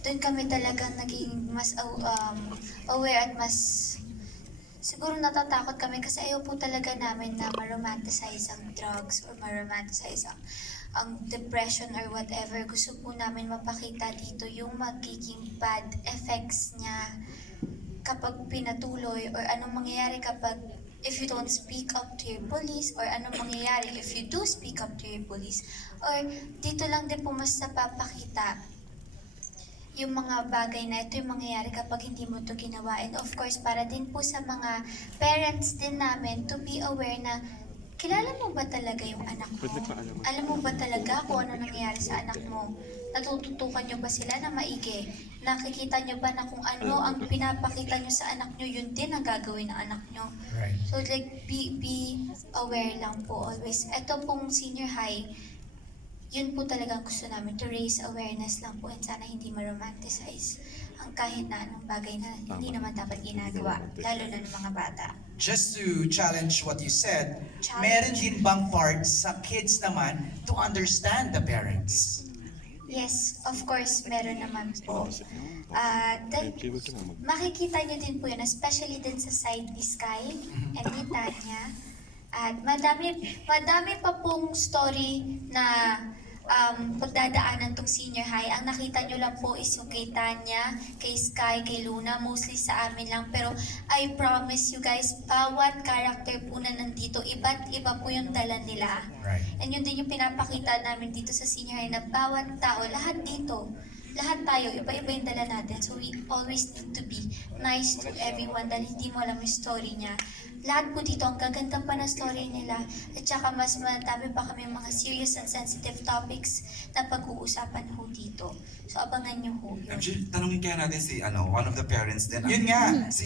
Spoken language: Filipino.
doon kami talagang naging mas um, aware at mas siguro natatakot kami kasi ayaw po talaga namin na ma-romanticize ang drugs or ma-romanticize ang, ang depression or whatever. Gusto po namin mapakita dito yung magiging bad effects niya kapag pinatuloy or anong mangyayari kapag if you don't speak up to your police or anong mangyayari if you do speak up to your police or dito lang din po mas napapakita yung mga bagay na ito yung mangyayari kapag hindi mo to ginawa. And of course, para din po sa mga parents din namin to be aware na kilala mo ba talaga yung anak mo? Alam mo ba talaga kung ano nangyayari sa anak mo? Natututukan nyo ba sila na maigi? Nakikita nyo ba na kung ano ang pinapakita nyo sa anak nyo, yun din ang gagawin ng anak nyo? Right. So like, be, be aware lang po always. Ito pong senior high, yun po talagang gusto namin to raise awareness lang po and sana hindi ma-romanticize ang kahit na anong bagay na hindi naman dapat ginagawa, lalo na ng mga bata. Just to challenge what you said, Challenge. meron din bang part sa kids naman to understand the parents? Yes, of course, meron naman po. Ah, then, makikita niyo din po yun, especially din sa side ni Sky and ni Tanya. At madami, madami pa pong story na um, pagdadaanan tong senior high. Ang nakita nyo lang po is yung kay Tanya, kay Sky, kay Luna, mostly sa amin lang. Pero I promise you guys, bawat character po na nandito, iba't iba po yung dala nila. Right. And yun din yung pinapakita namin dito sa senior high na bawat tao, lahat dito, lahat tayo, iba-iba yung dala natin. So we always need to be nice to everyone dahil hindi mo alam yung story niya. Lahat po dito, ang gaganda pa ng story nila. At saka mas madami pa kami mga serious and sensitive topics na pag-uusapan ho dito. So abangan niyo ho yun. MJ, tanongin kaya natin si ano, one of the parents din. Yun nga, si